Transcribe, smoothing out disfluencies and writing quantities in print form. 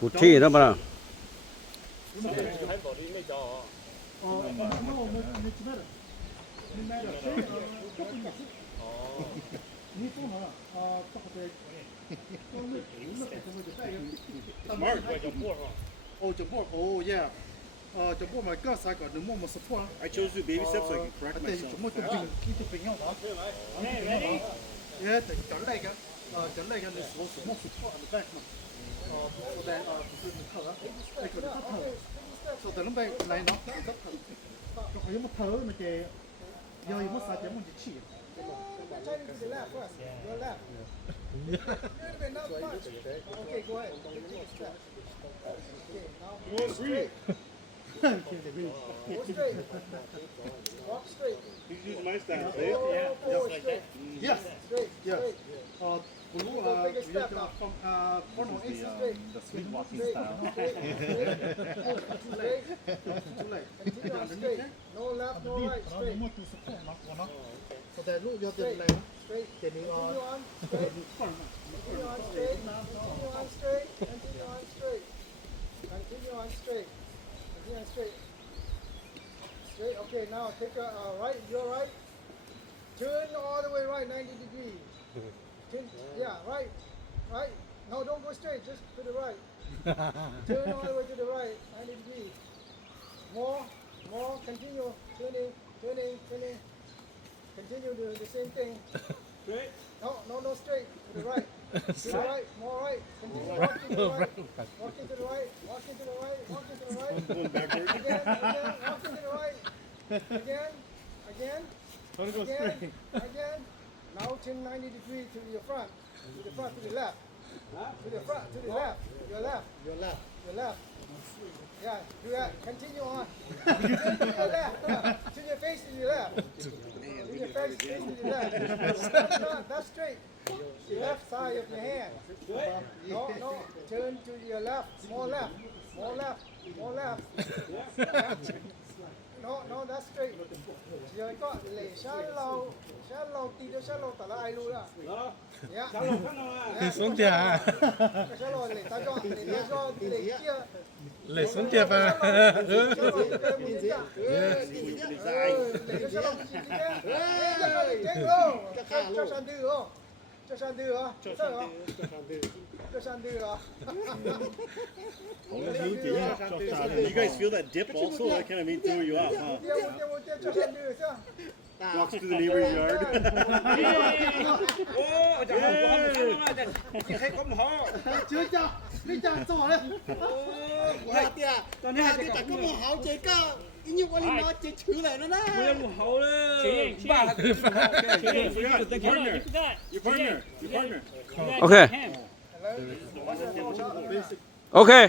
cụ thi đó mà. Oh yeah. My girls I got the more support. I chose to do baby steps so I can correct myself. Yeah, chọn đây cái, chọn đây cái này số more support on the back mà. So that the thở, đây có cái thở. So that lúc này này nó rất thở. Có cái một thở mà kì, giờ một sai cái một chỉ. Try to the left first. Your left. Not much. Okay, go ahead. Okay, now go straight. Go straight. Walk straight. You can use my style, Go yeah. forward straight. Yes. Straight. Yes. Straight. Blue Take a step now. from corner A The sweet walking Straight. style. Straight. Straight. too late. Continue on straight. No left, no right. Straight. So that look your Straight. left. Straight. Continue on straight. Continue on straight. Continue on straight. Continue on straight. Continue on straight. Continue on straight. Straight. Okay, now take a right. Your right. Turn all the way right, 90 degrees. Yeah, right. Right. No, don't go straight. Just to the right. Turn all the way to the right, 90 degrees. More. Continue. Turning. Continue doing the same thing. Straight. No, straight. To the right. To the right. More right. Continue walking to the right. Walking to the right. Walking to the right. Walking to the right. Going backwards. Again. Walking to the right. Again. Don't go straight. Again. Now turn 90 degrees to your front. To the front. To the left. To the front. To the left. Your left. Your left. Your left. Yeah, do that. Continue on. To your left. To your face to your left. To your face to your left. No, that's straight. The left side of your hand. No. Turn to your left. More left. No, that's straight. Giờ có lệ shallow tí đó shallow tao là ai luôn à? Yeah. Xuống tiền à? Shallow lệ tao cho lệ kia. Lệ xuống tiền à? You guys feel that dip also? That kind of made throw you off, huh? Walks through the neighbor's yard. Chưa cho, đi cho rồi đấy. Dạ tia, còn này thì chẳng có một hậu chị cơ, như vậy nó chị chữ lại nó đấy. Your partner. Okay. Okay.